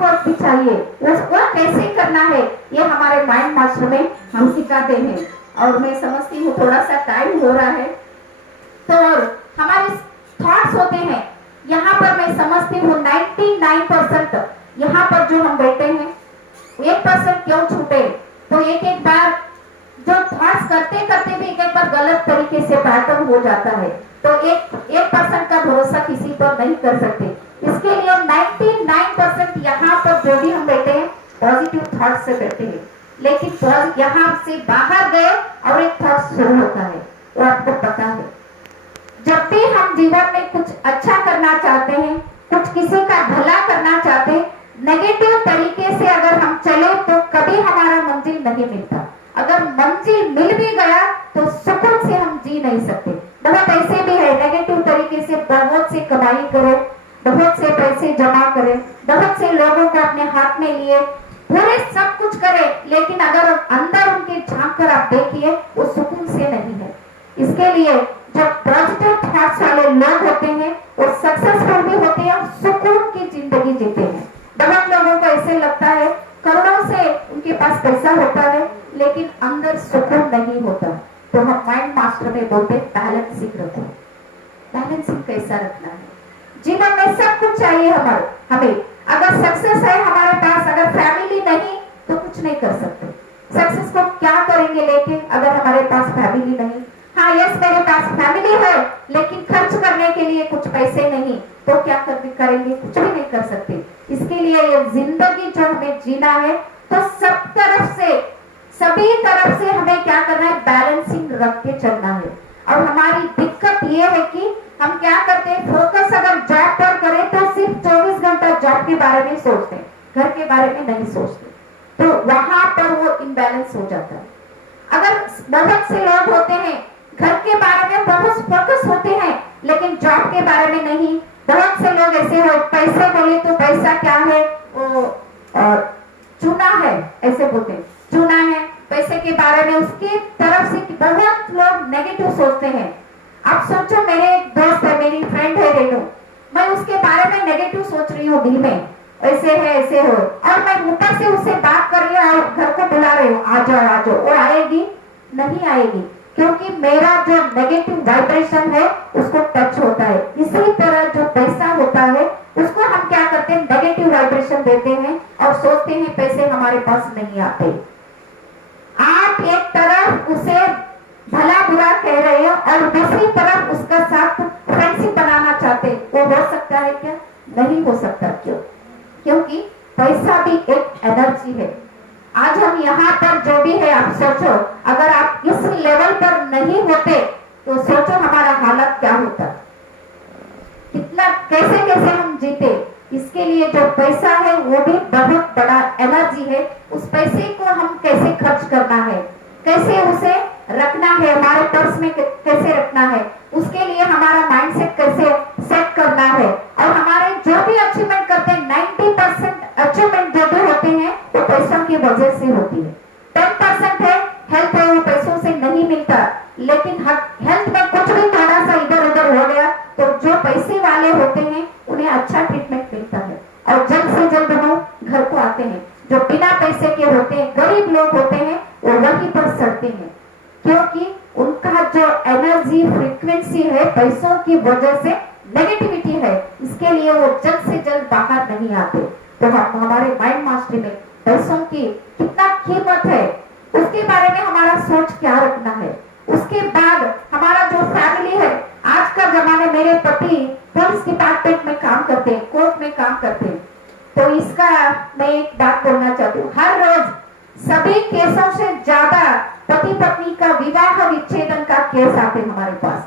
Half work भी चाहिए, उसको कैसे करना है ये हमारे माइंड मास्टर में हम सिखाते हैं। और मैं समझती हूँ थोड़ा सा टाइम हो रहा है, तो हमारे थॉट्स होते हैं यहाँ पर, मैं समझती हूँ 99% यहाँ पर जो हम बैठे हैं 1% क्यों छूटे, तो एक एक बार जो थॉट्स करते करते भी एक एक बार गलत तरीके से पैटर्न हो जाता है, तो 1% का भरोसा किसी पर नहीं कर सकते। इसके लिए 99% यहाँ पर जो भी हम बैठे हैं पॉजिटिव थॉट से बैठे हैं, लेकिन यहाँ से बाहर गए और एक थॉट शुरू होता है, वो आपको पता है। जब भी हम जीवन में कुछ अच्छा करना चाहते हैं, कुछ किसी का भला करना चाहते हैं, नेगेटिव तरीके से अगर हम चले तो कभी हमारा मंजिल नहीं मिलता। अगर मंजिल मिल भी गया तो सुकून से हम जी नहीं सकते। बहुत ऐसे भी है नेगेटिव तरीके से बहुत से कमाई करे, बहुत से पैसे जमा करे, बहुत से लोगों को अपने हाथ में लिए, पूरे सब कुछ करे, लेकिन अगर अंदर उनके झांक कर आप देखिए वो सुकून से नहीं है। इसके लिए जो पॉजिटिव थॉट्स वाले लोग होते हैं वो सक्सेसफुल भी होते हैं और सुकून की जिंदगी जीते हैं। बहुत लोगों को ऐसे लगता है करोड़ों से उनके पास पैसा होता है लेकिन अंदर सुकून नहीं होता, तो हम माइंड मास्टर में बोलते बैलेंसिंग रखो। बैलेंसिंग कैसा रखना है? जीवन में सब कुछ चाहिए हमें। अगर सक्सेस है हमारे पास, अगर फैमिली नहीं तो कुछ नहीं कर सकते। सक्सेस को क्या करेंगे लेके अगर हमारे पास फैमिली नहीं? हाँ यस, मेरे पास फैमिली है लेकिन खर्च करने के लिए कुछ पैसे नहीं, तो क्या करेंगे? कुछ भी नहीं कर सकते। इसके लिए ये जिंदगी जो हमें जीना है तो सब तरफ से, सभी तरफ से हमें क्या करना है? बैलेंसिंग रख के चलना है। और हमारी दिक्कत ये है कि हम क्या करते हैं, फोकस अगर जॉब पर करें तो सिर्फ 24 घंटा जॉब के बारे में सोचते हैं, घर के बारे में नहीं सोचते, तो वहां पर वो इम्बैलेंस हो जाता है। अगर बहुत से लोग होते हैं घर के बारे में बहुत फोकस होते हैं लेकिन जॉब के बारे में नहीं। बहुत से लोग ऐसे हो, पैसे बोले तो पैसा क्या है, वो चुना है, ऐसे बोलते हैं चुना है पैसे के बारे में, उसकी तरफ से बहुत लोग नेगेटिव सोचते हैं। आप सोचो, मेरे एक दोस्त है, मेरी फ्रेंड है रेनू, मैं उसके बारे में नेगेटिव सोच रही हूँ दिल में, ऐसे है ऐसे हो, और मैं ऊपर से उससे बात कर रही हूँ और घर को बुला रही हूँ आ जाओ, वो आएगी? नहीं आएगी, क्योंकि मेरा जो नेगेटिव वाइब्रेशन है उसको टच होता है। इसी तरह जो पैसा होता है उसको हम क्या करते हैं? नेगेटिव वाइब्रेशन देते हैं और सोचते हैं पैसे हमारे पास नहीं आते। आप एक तरफ उसे भला बुरा कह रहे हो और दूसरी तरफ उसका साथ फ्रेंडशिप बनाना चाहते, वो हो सकता है क्या? नहीं हो सकता। क्यों? क्योंकि पैसा भी एक एनर्जी है। आज हम यहाँ पर जो भी है, आप सोचो अगर आप इस लेवल पर नहीं होते तो सोचो हमारा हालत क्या होता, कितना कैसे कैसे हम जीते। इसके लिए जो पैसा है वो भी बहुत बड़ा एनर्जी है। उस पैसे को हम कैसे खर्च करना है, कैसे उसे रखना है, हमारे पर्स में कैसे रखना है, उसके लिए हमारा माइंडसेट कैसे सेट करना है। और हमारे जो भी अचीवमेंट करते हैं 90% अचीवमेंट जो भी होते हैं वो पैसों की वजह से होती है। 10% है हेल्थ है, वो पैसों से नहीं मिलता, लेकिन हेल्थ में कुछ भी थोड़ा सा इधर उधर हो गया तो जो पैसे वाले होते हैं उन्हें अच्छा ट्रीटमेंट मिलता है और जल्द से जल्द वो घर को आते हैं। जो बिना पैसे के होते हैं, गरीब लोग होते हैं, वो वहीं पर सड़ते हैं, क्योंकि उनका जो एनर्जी फ्रीक्वेंसी है पैसों की वजह से नेगेटिविटी है, इसके लिए वो जल्द से जल्द बाहर नहीं आते। तो हम हमारे माइंड मास्टरी में पैसों की कितना कीमत है उसके बारे में हमारा सोच क्या रखना है। उसके बाद हमारा जो फैमिली है, आज का जमाने मेरे पति पुलिस डिपार्टमेंट में काम करते हैं, कोर्ट में काम करते हैं, तो इसका मैं एक बात बोलना चाहती हूँ। हर रोज सभी केसों से ज्यादा पति पत्नी का विवाह विच्छेदन का केस आते हमारे पास,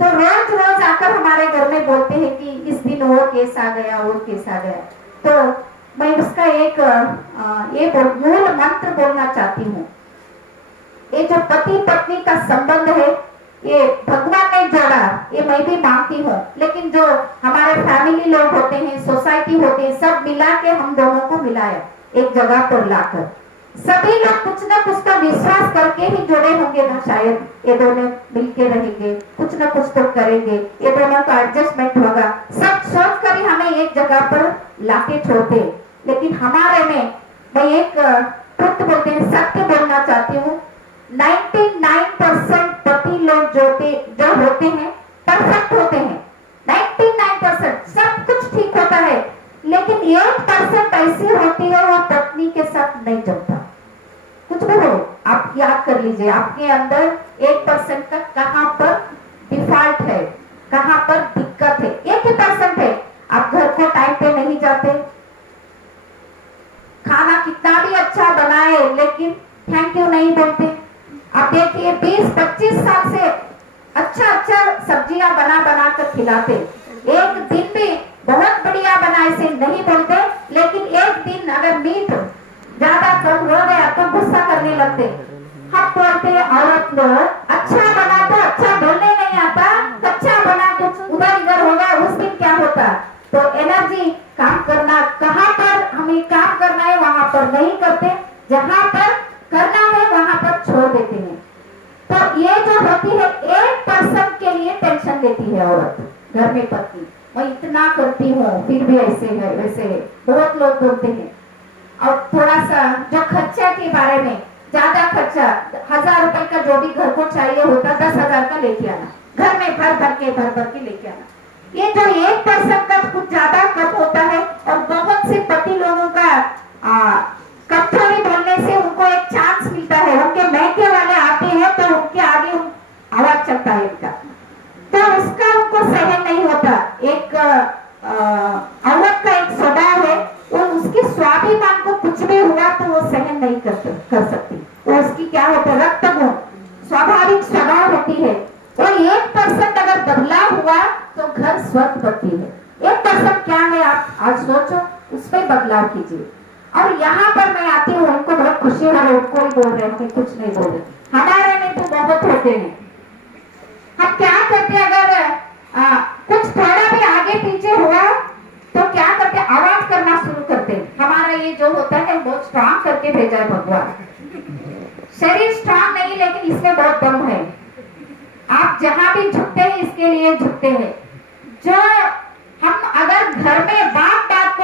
तो रोज रोज आकर हमारे घर में बोलते हैं कि इस दिन वो केस आ गया, वो केस आ गया। तो मैं उसका एक मूल मंत्र बोलना चाहती हूँ। ये जो पति पत्नी का संबंध है ये भगवान ने जोड़ा, ये मैं भी मानती हूँ, लेकिन जो हमारे फैमिली लोग होते हैं, सोसाइटी होते हैं, सब मिला के हम दोनों को मिलाया एक जगह पर लाकर। सभी लोग कुछ ना कुछ तो विश्वास करके ही जुड़े होंगे ना, शायद ये दोनों मिलके रहेंगे, कुछ ना कुछ तो करेंगे, ये दोनों का एडजस्टमेंट होगा, सब सोच कर ही हमें एक जगह पर लाके छोड़ते। लेकिन हमारे में मैं एक ट्रुथ बोलते हैं, सत्य बोलना चाहती हूँ। 99% पति लोग जो होते हैं परफेक्ट होते हैं। 99% सब कुछ ठीक होता है, लेकिन 1% ऐसी होती है वो पत्नी के साथ नहीं जमता। कुछ भी हो, आप याद कर लीजिए आपके अंदर 1% का कहां पर डिफॉल्ट है, कहां पर दिक्कत है। 1% है, आप घर को टाइम पे नहीं जाते, खाना कितना भी अच्छा बनाए लेकिन थैंक यू नहीं बोलते। आप देखिए 20-25 साल से अच्छा अच्छा सब्जियां बना बना कर खिलाते, एक दिन भी बहुत बढ़िया बनाए से नहीं बोलते, लेकिन एक दिन अगर मीट ज्यादा कम हो गया तो गुस्सा करने लगते। हम बोलते औरत लोग अच्छा बना तो अच्छा बोलने नहीं आता, कच्चा बना तो उधर इधर होगा, उस दिन क्या होता। तो एनर्जी काम करना, कहाँ पर हमें काम करना है वहां पर नहीं करते, जहां पर करना है वहां पर छोड़ देते हैं। तो ये जो होती है 1% के लिए टेंशन लेती है औरत घर में पत्नी, मैं इतना करती हूँ फिर भी ऐसे है वैसे है, बहुत लोग बोलते हैं। और थोड़ा सा जो खर्चा के बारे में, ज्यादा खर्चा 1000 रुपए का जो भी घर को चाहिए होता 10,000 का लेके आना, घर में भर भर के लेके आना। ये जो 1% का कुछ ज्यादा कम होता है, और बहुत से पति लोगों का कठोरी बोलने से उनको एक चांस मिलता है, उनके महके वाले आते हैं तो उनके आगे आवाज चलता है इनका, तो उसका उनको सहन नहीं होता। एक औरत का एक स्वभाव है, वो उसके स्वाभिमान को कुछ भी हुआ तो वो सहन नहीं कर सकती, तो उसकी क्या होता है रक्त गुण स्वाभाविक स्वभाव होती है। और 1% अगर बदलाव हुआ तो घर स्वर्ग बनती है। 1% क्या है आप आज सोचो, उसमें बदलाव कीजिए। और यहाँ पर मैं आती हूँ, उनको बहुत खुशी हो रही है, उनको ही बोल रहे हैं, कुछ नहीं बोल रहे। हमारे में तो बहुत होते हैं, हम क्या करते अगर कुछ थोड़ा भी आगे पीछे हुआ तो क्या करते, आवाज करना शुरू करते। हमारा ये जो होता है बहुत स्ट्रांग करके भेजा है भगवान, शरीर स्ट्रांग नहीं लेकिन इसमें बहुत दम है। आप जहां भी झुकते हैं इसके लिए झुकते हैं। जो हम अगर घर में बात बात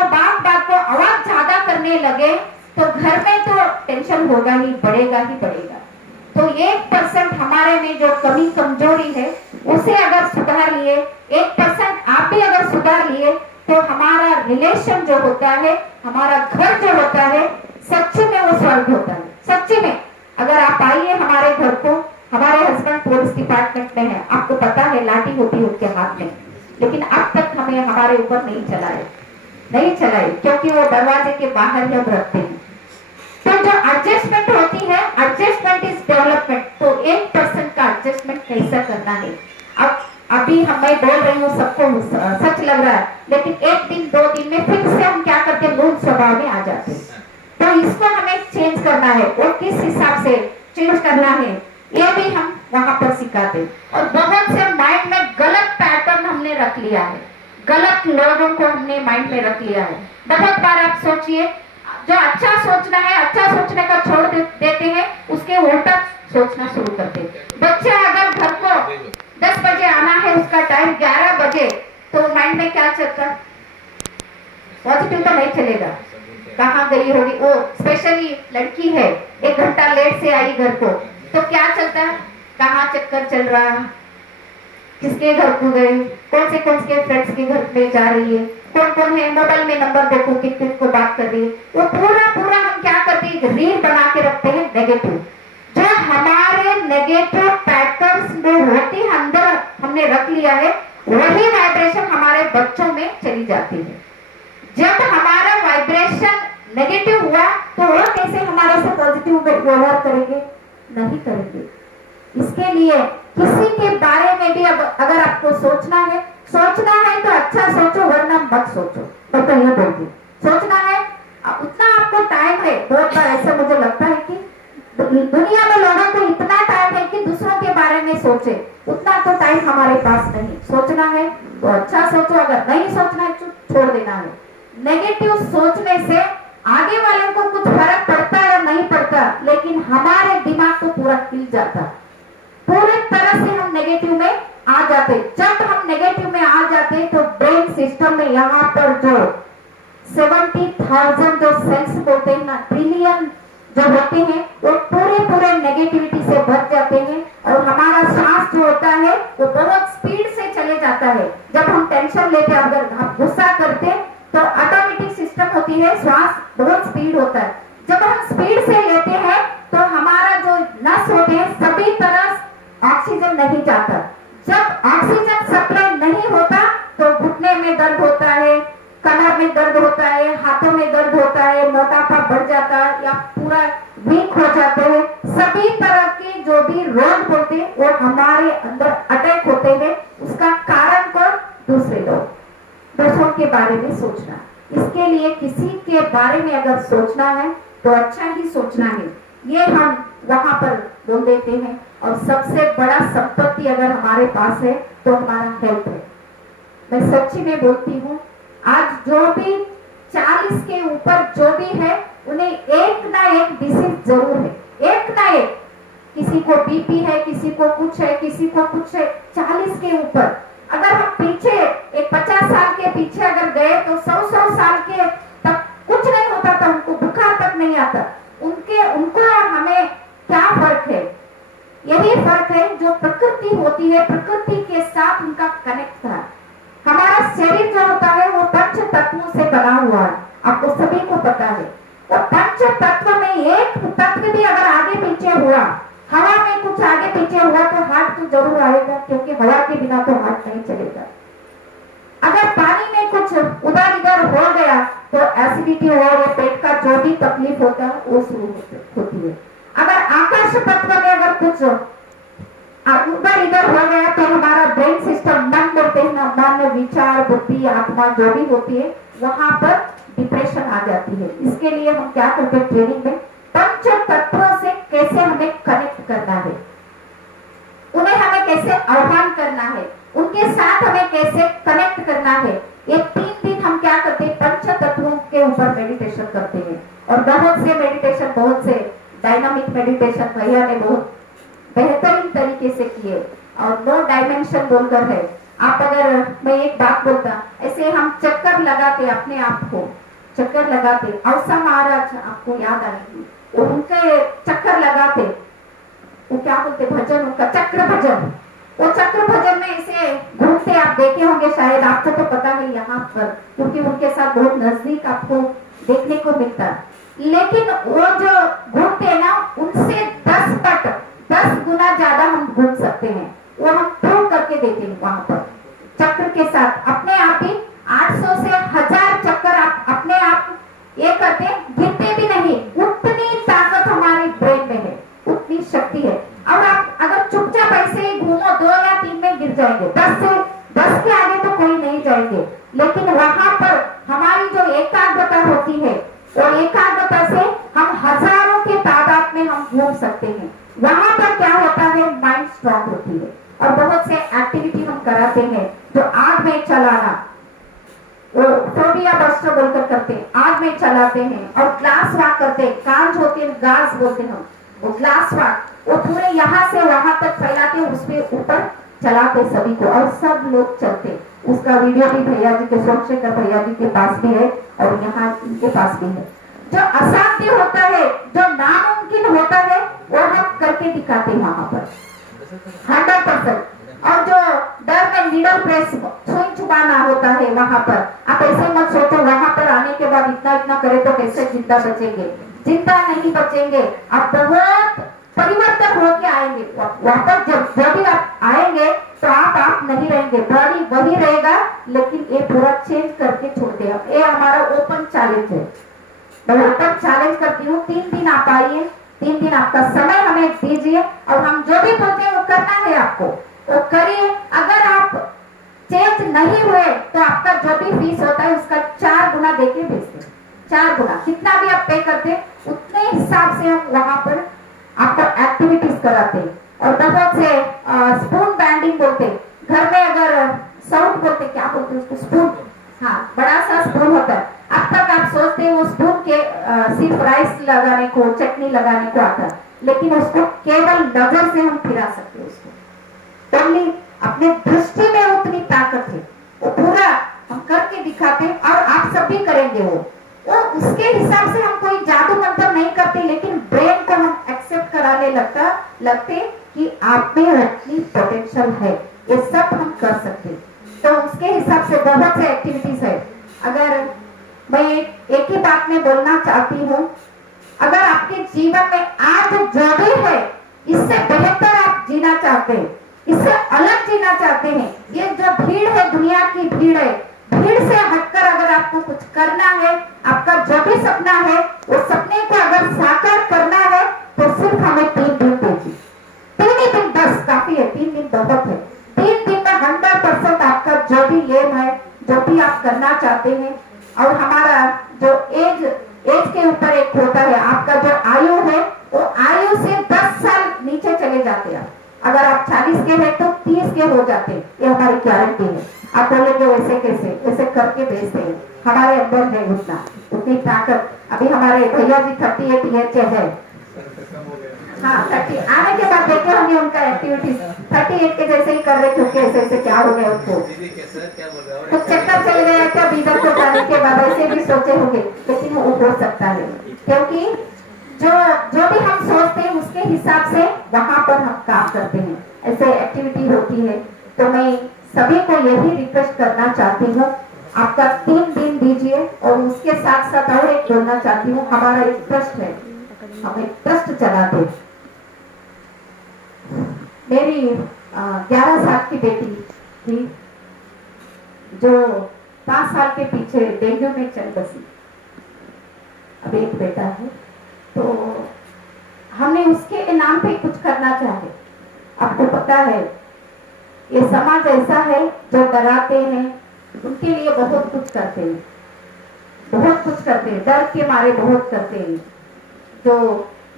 को आवाज ज्यादा करने लगे तो घर में तो टेंशन होगा ही, बढ़ेगा। तो 1% हमारे में जो कमी कमजोरी है उसे अगर सुधार लिए, 1% आप भी अगर सुधार लिए तो हमारा रिलेशन जो होता है, हमारा घर जो होता है, सच्ची में वो स्वर्ग होता है। सच्ची में अगर आप आइए हमारे घर को, हमारे हस्बैंड पुलिस डिपार्टमेंट में है, आपको पता है लाठी होती है उनके हाथ में, लेकिन अब तक हमें हमारे ऊपर नहीं चलाए क्योंकि वो दरवाजे के बाहर ही हम रखते हैं। तो जो एडजस्टमेंट होती है, एडजस्टमेंट इज डेवलपमेंट। तो 1% का एडजस्टमेंट कैसा करना है, अब अभी मैं बोल रही हूँ सबको सच लग रहा है, लेकिन 1 दिन 2 दिन में फिर से हम क्या करते हैं, मूल स्वभाव में आ जाते हैं। तो इसको हमें चेंज करना है, और किस हिसाब से चेंज करना है ये भी हम वहां पर सिखाते। और बहुत से माइंड में गलत पैटर्न हमने रख लिया है, गलत लोगों को हमने माइंड में रख लिया है। बहुत बार आप सोचिए, जो अच्छा सोचना है, अच्छा सोचने का छोड़ देते हैं, उसके उल्टा सोचना शुरू करते हैं। बच्चे अगर घर को 10 बजे आना है, उसका टाइम 11 बजे, तो माइंड में क्या चलता, पॉजिटिव तो नहीं चलेगा, कहाँ गई होगी वो, स्पेशली लड़की है 1 घंटा लेट से आई घर को, तो क्या चलता है, कहाँ चक्कर चल रहा, किसके घर को गए, कौन से फ्रेंड्स के घर पे जा रही है, कौन है, मोबाइल में नंबर देखो किस को बात कर रही है। वो पूरा हम क्या करते हैं, रील बना के रखते हैं नेगेटिव। जो हमारे नेगेटिव पैटर्न्स में होते हैं, अंदर हमने रख लिया है, वही वाइब्रेशन हमारे बच्चों में चली जाती है। जब हमारा वाइब्रेशन नेगेटिव हुआ तो वो कैसे हमारे से पॉजिटिव व्यवहार करेंगे, नहीं करेंगे। इसके लिए किसी के बारे में भी अगर आपको सोचना है तो अच्छा सोचो, वरना मत सोचो। तो ये बोलती सोचना है, उतना आपको टाइम है। बहुत बार ऐसा मुझे लगता है कि दुनिया में लोगों को इतना टाइम है कि दूसरों के बारे में सोचे, उतना तो टाइम हमारे पास नहीं। सोचना है तो अच्छा सोचो, अगर नहीं सोचना है तो छोड़ देना है। नेगेटिव सोचने से आगे वाले को कुछ फर्क पड़ता है या नहीं पड़ता, लेकिन हमारे दिमाग को पूरा हिल जाता, पूरी तरह से हम नेगेटिव में आ जाते। जब हम नेगेटिव में आ जाते तो ब्रेन सिस्टम में यहाँ पर जो 70,000 जो सेल्स बोलते हैं ना, ट्रिलियन जो होते हैं, वो पूरे पूरे नेगेटिविटी से भर जाते हैं। और हमारा सांस जो होता है वो बहुत स्पीड से चले जाता है। जब हम टेंशन लेते हैं, अगर हम गुस्सा करते तो ऑटोमेटिक सिस्टम होती है, श्वास बहुत स्पीड होता है। जब हम स्पीड से लेते हैं तो हमारा जो नस होते हैं सभी तरफ ऑक्सीजन नहीं जाता। जब ऑक्सीजन सप्लाई नहीं होता तो घुटने में दर्द होता है, कमर में दर्द होता है, हाथों में दर्द होता है, मोटापा बढ़ जाता है या पूरा वीक हो जाते हैं। सभी तरह के जो भी रोग होते हैं वो हमारे अंदर अटैक होते हैं। उसका कारण कौन? दूसरे लोग, दूसरों के बारे में सोचना। इसके लिए किसी के बारे में अगर सोचना है तो अच्छा ही सोचना है, ये हम वहां पर बोल देते हैं। और सबसे बड़ा संपत्ति अगर हमारे पास है तो हमारा हेल्थ है। मैं सच्ची में बोलती हूँ, आज जो भी 40 के ऊपर जो भी है उन्हें एक ना एक डिसीज जरूर है, एक ना एक। किसी को बीपी है, किसी को कुछ है, किसी को कुछ है। 40 के ऊपर अगर हम पीछे एक 50 साल के पीछे अगर गए तो 100 साल के तक कुछ नहीं होता था, उनको बुखार तक नहीं आता। उनको और हमें क्या फर्क है? यही फर्क है जो प्रकृति होती है, प्रकृति के साथ उनका कनेक्ट था। हमारा शरीर जो होता है वो पंच तत्वों से बना हुआ है, आपको सभी को पता है। वो पंच तत्व में एक तत्व भी अगर आगे पीछे हुआ, हवा में कुछ आगे पीछे हुआ तो हार्ट तो जरूर आएगा, क्योंकि हवा के बिना तो हार्ट नहीं चलेगा। अगर पानी में कुछ उधर इधर हो गया तो एसिडिटी हो या पेट का जो भी तकलीफ होता है वो शुरू होती है। अगर आकाश तत्व में अगर कुछ उधर इधर हो गया तो हमारा ब्रेन सिस्टम, मन बोलते हैं ना, मन, विचार, बुद्धि, आत्मा जो भी होती है वहां पर डिप्रेशन आ जाती है। इसके लिए हम क्या करते हैं ट्रेनिंग में, पंच तत्वों से कैसे हमें कनेक्ट करना है, उन्हें हमें कैसे आह्वान करना है, उनके साथ हमें कैसे कनेक्ट करना है। ये 3 दिन हम क्या करते हैं, पंच तत्वों के ऊपर मेडिटेशन करते हैं। और बहुत से मेडिटेशन, बहुत से डायनामिक मेडिटेशन भैया ने बहुत बेहतरीन तरीके से किए। और 9 डायमेंशन बोलकर है। आप अगर, मैं एक बात बोलता, ऐसे हम चक्कर लगाते अपने आप को, चक्कर लगाते, औसा महाराज आपको याद आएगी, उनके चक्कर लगाते, वो क्या बोलते भजन, उनका चक्र भजन। वो चक्र भजन में ऐसे घूमते, आप देखे होंगे शायद, आपको तो पता है यहाँ पर, क्योंकि उनके साथ बहुत नजदीक आपको देखने को मिलता। लेकिन वो जो घूमते हैं ना, उनसे 10 गुना ज्यादा हम घूम सकते हैं। वो हम प्रूव करके देते हैं वहां पर चक्र के साथ। अपने आप ही 800 से 1000 चक्कर आप अपने आप ये करते हैं, गिरते भी नहीं। उतनी ताकत हमारे ब्रेन में है, उतनी शक्ति है। अब आप अगर चुपचाप ऐसे ही घूमो, 2 या 3 में गिर जाएंगे, 10 के आगे तो कोई नहीं जाएंगे। लेकिन वहां पर हमारी जो एकाग्रता होती है, और एकाग्रता से हम हजारों के तादाद में हम घूम सकते हैं। वहां पर क्या होता है, माइंड स्ट्रॉन्ग होती है। और बहुत से एक्टिविटी हम कराते हैं, जो आग में चलाना, वो फोबिया बस्टर बोलकर करते हैं, आग में चलाते हैं। और ग्लास वॉक करते हैं, कांच होते हैं, गाज बोलते हैं, वो ग्लास वॉक, वो पूरे यहाँ से वहां तक फैलाते, उसके ऊपर चलाते सभी को, और सब लोग चलते। उसका वीडियो भी भैया जी के, सोमशेखर भैया जी के पास भी है, और यहाँ इनके पास भी है। जो असाध्य होता है, जो नामुमकिन होता है, वो हम करके दिखाते हैं वहां पर 100%। और जो डर में नीडल प्रेस, सुई चुबाना होता है वहां पर, आप ऐसे मत सोचो वहां पर आने के बाद इतना करे तो कैसे जिंदा बचेंगे। जिंदा नहीं बचेंगे, आप बहुत परिवर्तन होके आएंगे। वापस जब भी आप आएंगे तो आप नहीं रहेंगे, बॉडी वही रहेगा, लेकिन ये पूरा चेंज करके छोड़ते हैं। ये हमारा ओपन चैलेंज है। मैं ओपन चैलेंज करती हूँ, 3 दिन आप आइए, 3 दिन आपका समय हमें दीजिए, और हम जो भी बोलते हैं वो करना है आपको, वो करिए। अगर आप चेंज नहीं हुए तो आपका जो भी फीस होता है उसका 4 गुना देके भेजते, 4 गुना, कितना भी आप पे करते उतने हिसाब से हम वहां पर आपको एक्टिविटीज कराते हैं। और बहुत से स्पून बैंडिंग बोलते, घर में अगर साउंड बोलते, क्या बोलते उसको, स्पून, हाँ, बड़ा सा स्पून होता है। अब तक आप सोचते हैं वो स्पून के सिर्फ राइस लगाने को, चटनी लगाने को आता है, लेकिन उसको केवल नजर से हम फिरा सकते हैं। उसको ओनली अपने दृष्टि में उतनी ताकत है, वो पूरा हम करके दिखाते हैं। और आप सब भी करेंगे वो उसके हिसाब से हम कोई जादू मंत्र नहीं करते, लेकिन ब्रेन को हम एक्सेप्ट कराने लगते कि आप में उतनी पोटेंशियल है, ये सब हम कर सकते। तो उसके हिसाब से बहुत से एक्टिविटीज है। अगर मैं एक ही बात में बोलना चाहती हूँ, अगर आपके जीवन में आज जो भी है इससे बेहतर आप जीना चाहते हैं, इससे अलग जीना चाहते हैं, ये जो भीड़ है, दुनिया की भीड़ है, भीड़ से हटकर अगर आपको कुछ करना है, आपका जो भी सपना है, वो सपने को अगर साकार करना है तो सिर्फ हमें 3 दिन चाहिए। 3 ही दिन बस काफी है, 3 दिन बहुत है। 3 दिन में 100% आपका जो भी एम है, जो भी आप करना चाहते हैं, और हमारा जो एज के ऊपर एक होता है, आपका जो आयु है वो आयु से 10 साल नीचे चले जाते हैं। अगर आप 40 के हैं तो 30 के हो जाते हैं, ये हमारी गारंटी है। आप बोलेंगे वैसे कैसे, ऐसे करके भेजते हैं, हमारे अंदर है उतनी ताकत। अभी हमारे भैया जी 38 ईयर के है, हाँ 30 आने के बाद देखे होंगे उनका एक्टिविटीज, 38 के जैसे ही कर रहे थे, कैसे ऐसे क्या हो गया उनको, तो चक्कर चल गया क्या बीदर को जाने के बाद, ऐसे भी सोचे होंगे। लेकिन वो हो सकता है, क्योंकि जो भी हम सोचते हैं उसके हिसाब से वहां पर हम काम करते हैं, ऐसे एक्टिविटी होती है। तो मैं सभी को यही रिक्वेस्ट करना चाहती हूँ, आपका 3 दिन दीजिए। और उसके साथ साथ और एक बोलना चाहती हूँ, हमारा एक ट्रस्ट है, हम एक ट्रस्ट चलाते। मेरी 11 साल की बेटी थी जो 5 साल के पीछे डेंगू में चल बसी, अब एक बेटा है, तो हमने उसके नाम पे कुछ करना चाहे। आपको पता है ये समाज ऐसा है जो डराते हैं, उनके लिए बहुत कुछ करते हैं, बहुत कुछ करते हैं, डर के मारे बहुत करते हैं। जो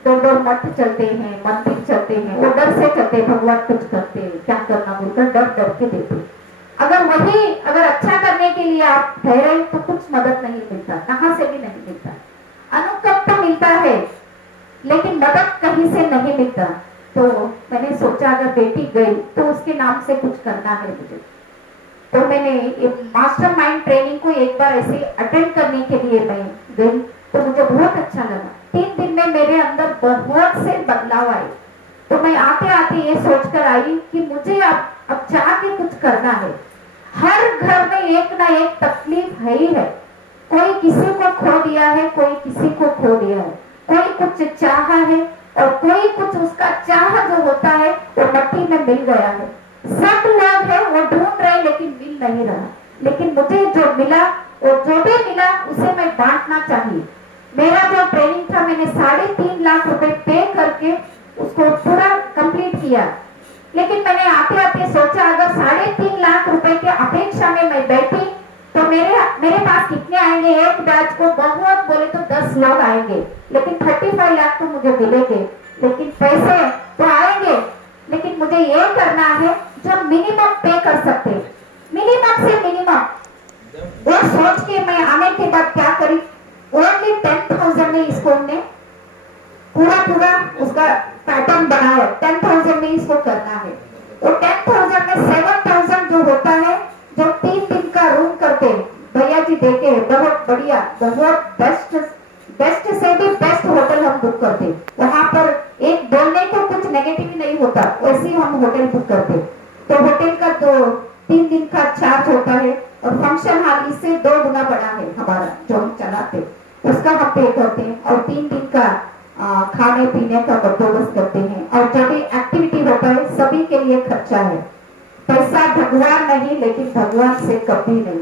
दो मठ चलते हैं, मंदिर चलते हैं, वो डर से चलते हैं, भगवान कुछ करते हैं, क्या करना बोलकर डर के देते। अगर अच्छा करने के लिए आप ठहरे तो कुछ मदद नहीं मिलता, कहाँ से भी नहीं मिलता। अनुकंप तो मिलता है लेकिन मदद कहीं से नहीं मिलता। तो मैंने सोचा अगर बेटी गई तो उसके नाम से कुछ करना है मुझे। तो मैंने मास्टर माइंड ट्रेनिंग को एक बार ऐसे अटेंड करने के लिए मैं गई, तो मुझे बहुत अच्छा लगा। 3 दिन में मेरे अंदर बहुत से बदलाव आए। तो मैं आते आते ये सोचकर आई कि मुझे अब जाके कुछ करना है। हर घर में एक ना एक तकलीफ है ही है, कोई किसी को खो दिया है, कोई किसी को खो दिया है, कोई कुछ चाहा है और कोई कुछ उसका चाह जो होता है वो मट्टी में मिल गया है। सब लोग है वो ढूंढ रहे लेकिन मिल नहीं रहा। लेकिन मुझे जो मिला, वो जो भी मिला उसे मैं बांटना चाहिए। मेरा जो ट्रेनिंग था, मैंने 3.5 लाख रुपए पे करके उसको पूरा कंप्लीट किया। लेकिन मैंने आते आते सोचा अगर 3.5 लाख रुपए की अपेक्षा में मैं बैठी तो मेरे पास कितने आएंगे। एक बैच को बहुत बोले तो 10 लोग आएंगे, लेकिन 35 लाख तो मुझे मिलेंगे। लेकिन पैसे तो आएंगे, लेकिन मुझे ये करना है जो मिनिमम पे कर सकते, मिनिमम से मिनिमम। वो सोच के मैं आने के बाद क्या करी, ओनली 10,000 में इसको हमने पूरा उसका पैटर्न बनाया। 10,000 में इसको करना है। वो 10,000 में 7,000 जो होता है, जो 3 दिन का रूम करते भैया जी देखे, बहुत बढ़िया, बहुत बेस्ट से भी बेस्ट होटल हम बुक करते। वहां पर एक बोलने को कुछ नेगेटिव नहीं होता, वैसे ही हम होटल बुक करते। तो होटल का 3 दिन का चार्ज होता है और फंक्शन हॉल इससे 2 गुना बड़ा है हमारा जो हम चलाते, उसका हम पे करते हैं। और 3 दिन का खाने पीने का बंदोबस्त करते हैं। और जो भी एक्टिविटी होता है सभी के लिए खर्चा है। पैसा भगवान नहीं, लेकिन भगवान से कभी नहीं,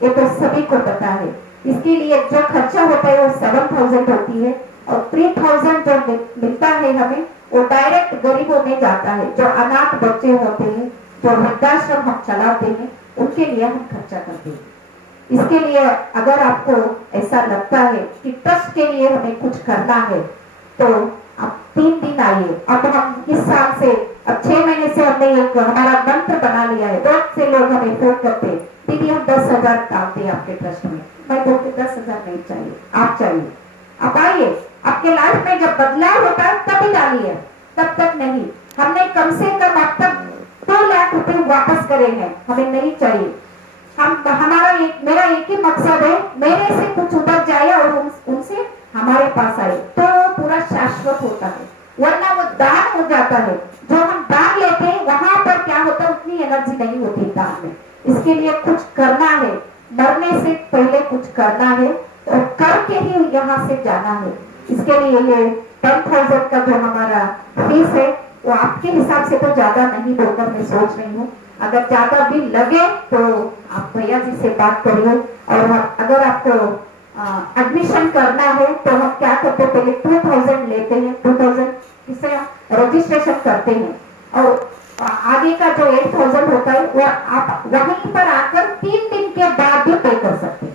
ये तो सभी को पता है। इसके लिए जो खर्चा होता है वो 7,000 होती है और 3,000 जो मिलता है हमें, वो डायरेक्ट गरीबों में जाता है। जो अनाथ बच्चे होते हैं, जो वृद्धाश्रम हम चलाते हैं, उनके लिए हम खर्चा करते हैं। इसके लिए अगर आपको ऐसा लगता है कि ट्रस्ट के लिए हमें कुछ करना है तो आप 3 दिन आइए। अब हम इस साल से, अब 6 महीने से हमने एक हमारा मंत्र बना लिया है। बहुत से लोग हमें फोन करते, दीदी हम 10,000 डालते हैं आपके ट्रस्ट में। मैं बोलती 10,000 नहीं चाहिए, आप चाहिए, आप आइए। आपके लाइफ में जब बदलाव होता है तभी डालिए, तब तक नहीं। हमने कम से कम अब तक 2 लाख रुपए वापस करे हैं, हमें नहीं चाहिए। मेरा एक ही मकसद है मेरे से कुछ उतर जाए और उनसे हमारे पास आए तो पूरा शाश्वत होता है, वरना वो दान हो जाता है। जो हम दान लेते हैं वहां पर क्या होता है, उतनी एनर्जी नहीं होती दान में। इसके लिए कुछ करना है, मरने से पहले कुछ करना है और करके ही यहाँ से जाना है। इसके लिए ये 10,000 का जो हमारा फीस है वो आपके हिसाब से तो ज्यादा नहीं बोलकर मैं सोच रही हूँ। अगर ज्यादा भी लगे तो आप भैया जी से बात करिए। और अगर आपको एडमिशन करना है तो हम क्या करते हैं, पहले 2,000 लेते हैं, 2,000 जिससे हम रजिस्ट्रेशन करते हैं और आगे का जो 8,000 होता है वो आप वहीं पर आकर 3 दिन के बाद भी पे कर सकते हैं।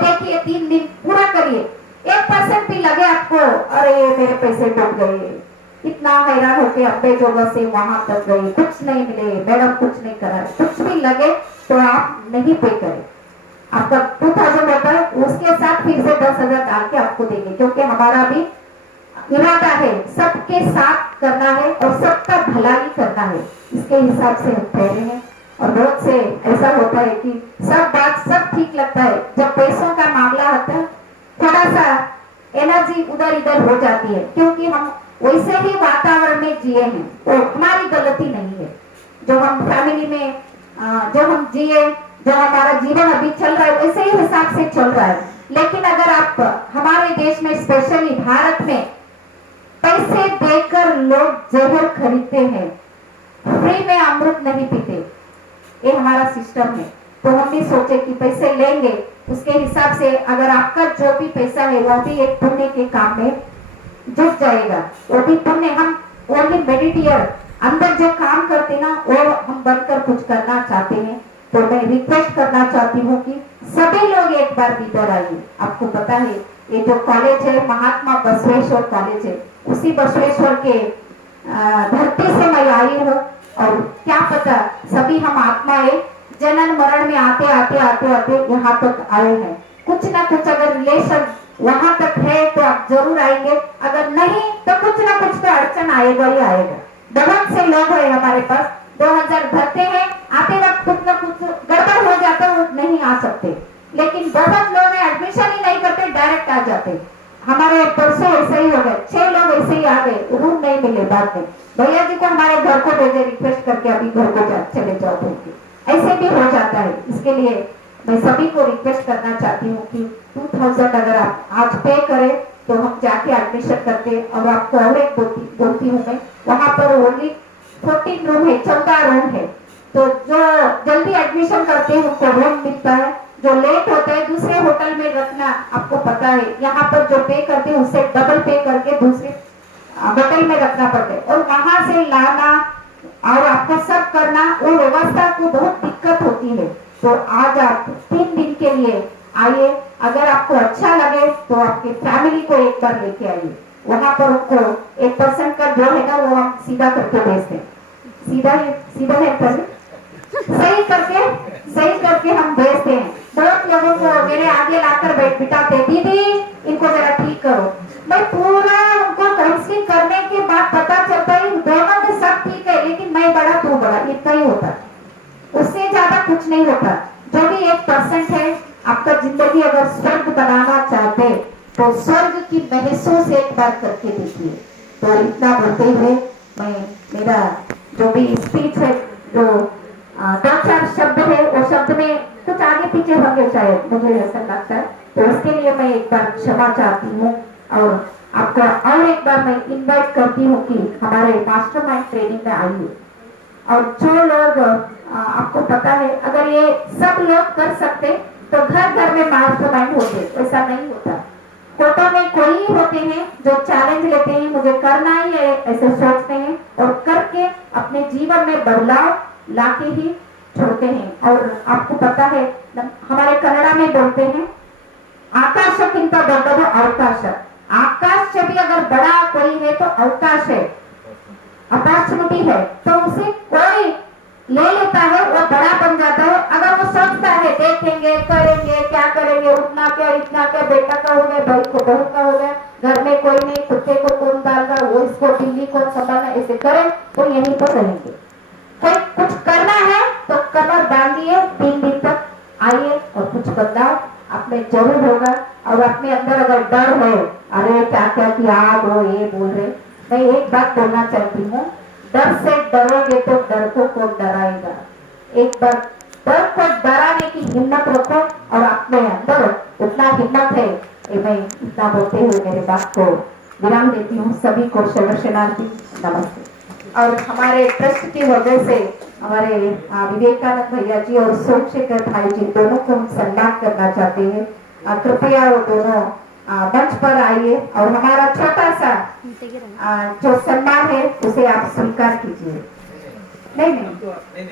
देखिए 3 दिन पूरा करिए, 1% भी लगे आपको, अरे मेरे पैसे डूब गए, इतना हैरान होके अपने जगह से वहां तक गए, कुछ नहीं मिले, मैडम कुछ नहीं करा, कुछ भी लगे तो आप नहीं पे करें। आपका 2,000 होता है, उसके साथ फिर से 10,000 डाल के आपको देंगे, क्योंकि हमारा भी इरादा है सबके साथ करना है और सबका भलाई करना है। इसके हिसाब से हम ठहरे हैं। और बहुत से ऐसा होता है कि सब बात सब ठीक लगता है, जब पैसों का मामला आता है थोड़ा सा एनर्जी उधर इधर हो जाती है, क्योंकि हम वैसे ही वातावरण में जिए हैं, तो हमारी गलती नहीं है। जो हम फैमिली में जो हम जिए, जो हमारा जीवन अभी चल रहा है वैसे ही हिसाब से चल रहा है। लेकिन अगर आप हमारे देश में, स्पेशली भारत में, पैसे देकर लोग जहर खरीदते हैं, फ्री में अमृत नहीं पीते, ये हमारा सिस्टम है। तो हम भी सोचे कि पैसे लेंगे, उसके हिसाब से अगर आपका जो भी पैसा है वो भी एक पुण्य के काम में जुट जाएगा। वो भी पुण्य, हम ओनली मेडिटेयर अंदर जो काम करते ना वो हम बनकर कुछ करना चाहते हैं। तो मैं रिक्वेस्ट करना चाहती हूँ कि सभी लोग एक बार भीतर आइए। आपको पता है ये जो कॉलेज है महात्मा बसवेश्वर कॉलेज है, उसी बसवेश्वर के धरती से मैं आई हूँ। और क्या पता सभी हम आत्माएं जनन मरण में आते आते आते आते यहाँ तक आए हैं। कुछ ना कुछ अगर रिलेशन वहां तक है तो आप जरूर आएंगे, अगर नहीं तो कुछ ना कुछ तो अड़चन आएगा ही आएगा। बहुत से लोग हैं हमारे पास, 2,000 भरते हैं, आते वक्त कुछ ना कुछ गड़बड़ हो जाता है, वो नहीं आ सकते। लेकिन बहुत लोग एडमिशन ही नहीं करते, डायरेक्ट आ जाते। हमारे परसों ऐसे ही हो गए, 6 लोग ऐसे ही आ गए, रूम नहीं मिले। बाद में भैया जी को हमारे घर को भेजे रिक्वेस्ट करके, अभी घर को चले जाओ बोल के, ऐसे भी हो जाता है। इसके लिए मैं सभी को रिक्वेस्ट करना चाहती हूँ कि 2,000 अगर आप आज पे करें तो हम जाके एडमिशन करते। और आपको और एक बोलती हूँ मैं, वहाँ पर ओनली 14 रूम है, 14 रूम है। तो जो जल्दी एडमिशन करते हैं उनको रूम मिलता है, जो लेट होता है दूसरे होटल में रखना। आपको पता है यहाँ पर जो पे करते हैं उससे डबल पे करके दूसरे होटल में रखना पड़ता है, और वहां से लाना और आपको सब करना, वो व्यवस्था को बहुत दिक्कत होती है। तो आज आप 3 दिन के लिए आइए, अगर आपको अच्छा लगे तो आपके फैमिली को एक बार लेके आइए। वहां पर उनको 1% का जो है ना वो हम सीधा करके भेजते हैं, सीधा है सही करके हम भेजते हैं। बहुत लोगों को मेरे आगे लाकर बिठाते, दीदी इनको जरा ठीक करो। मैं पूरा उनको काउंसलिंग करने के बाद पता चलता है दोनों में सब ठीक है, लेकिन मैं बड़ा तू बड़ा, इतना ही होता है, उससे ज्यादा कुछ नहीं होता। जो भी 1% है, आपका जिंदगी अगर स्वर्ग बनाना चाहते तो स्वर्ग की महसूस एक बार करके देखिए। तो इतना बोलते हुए मैं मेरा जो भी स्पीच है, जो 2-4 शब्द है, वो शब्द में कुछ आगे पीछे होंगे शायद, मुझे ऐसा लगता है। तो उसके लिए मैं एक बार क्षमा चाहती हूँ। और आपका और एक बार मैं इनवाइट करती हूँ कि हमारे मास्टरमाइंड ट्रेनिंग में आइए। और जो लोग आपको पता है, अगर ये सब लोग कर सकते तो घर घर में मास्टरमाइंड होते, ऐसा नहीं होता। फोटो में कोई होते हैं जो चैलेंज लेते हैं, मुझे करना ही है, ऐसे सोचते हैं और करके अपने जीवन में बदलाव लाके ही छोड़ते हैं। और आपको पता है हमारे कन्नड़ा में बोलते हैं आकाशक्किंत दೊಡ್ಡದು अवकाश। आकाश से भी अगर बड़ा कोई है तो अवकाश है, अपॉर्चुनिटी है, तो उसे कोई ले लेता है, वो बड़ा बन जाता है। अगर वो सोचता है देखेंगे करेंगे क्या करेंगे, उतना क्या इतना क्या, बेटा का हो गया, भाई को बहू का हो गया, घर में कोई नहीं, कुत्ते को कौन डाल रहा, वो इसको बिल्ली को संभालना, ऐसे करें तो यहीं पर रहेंगे। कोई कुछ करना है तो कमर बांधिए, 3 दिन तक आइए और कुछ बदलाव में जरूर होगा। और अपने अंदर अगर डर है, अरे क्या क्या किया आप वो ये बोल रहे, मैं एक बात बोलना चाहती हूँ, डर से डरोगे तो डर को कौन डराएगा। एक बार डर को डराने की हिम्मत रखो और अपने अंदर उतना हिम्मत है। मैं इतना बोलते हुए मेरे बात को विराम देती हूँ। सभी को शरणार्थी नमस्ते। और हमारे ट्रस्ट की वजह से हमारे विवेकानंद भैया जी और सोमशेखर भाई जी दोनों को हम सम्मान करना चाहते हैं। कृपया वो दोनों मंच पर आइए और हमारा छोटा सा जो सम्मान है उसे आप स्वीकार कीजिए। नहीं नहीं